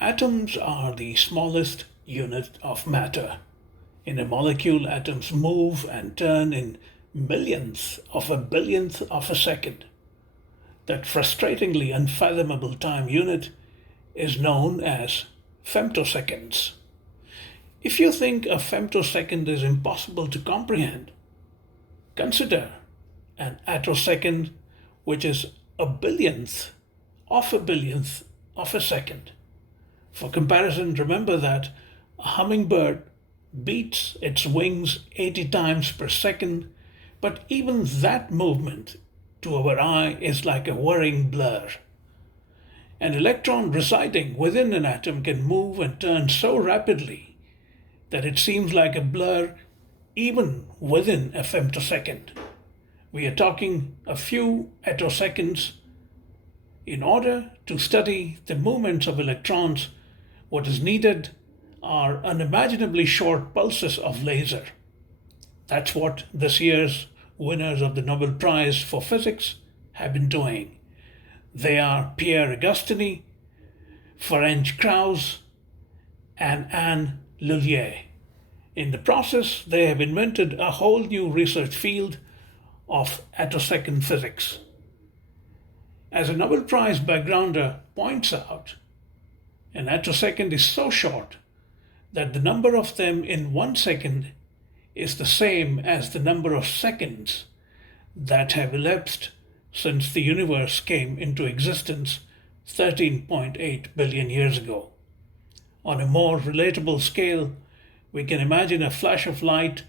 Atoms are the smallest unit of matter. In a molecule, atoms move and turn in millionths of a billionth of a second. That frustratingly unfathomable time unit is known as femtoseconds. If you think a femtosecond is impossible to comprehend, consider an attosecond, which is a billionth of a second. For comparison, remember that a hummingbird beats its wings 80 times per second, but even that movement to our eye is like a whirring blur. An electron residing within an atom can move and turn so rapidly that it seems like a blur even within a femtosecond. We are talking a few attoseconds. In order to study the movements of electrons, what is needed are unimaginably short pulses of laser. That's what this year's winners of the Nobel Prize for Physics have been doing. They are Pierre Agostini, Ferenc Krausz, and Anne Lullier. In the process, they have invented a whole new research field of attosecond physics. As a Nobel Prize backgrounder points out, an attosecond is so short that the number of them in 1 second is the same as the number of seconds that have elapsed since the universe came into existence 13.8 billion years ago. On a more relatable scale, we can imagine a flash of light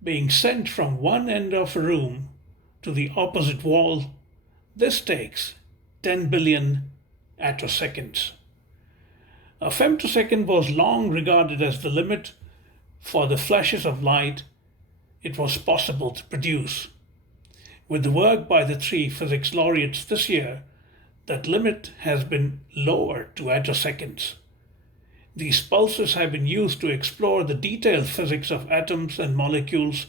being sent from one end of a room to the opposite wall. This takes 10 billion attoseconds. A femtosecond was long regarded as the limit for the flashes of light it was possible to produce. With the work by the 3 physics laureates this year, that limit has been lowered to attoseconds. These pulses have been used to explore the detailed physics of atoms and molecules,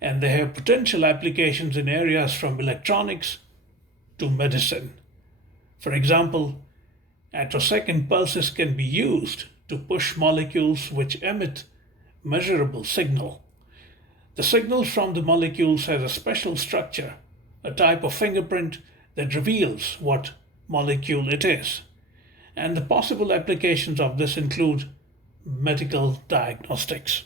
and they have potential applications in areas from electronics to medicine. For example, attosecond pulses can be used to push molecules which emit measurable signal. The signal from the molecules has a special structure, a type of fingerprint that reveals what molecule it is. And the possible applications of this include medical diagnostics.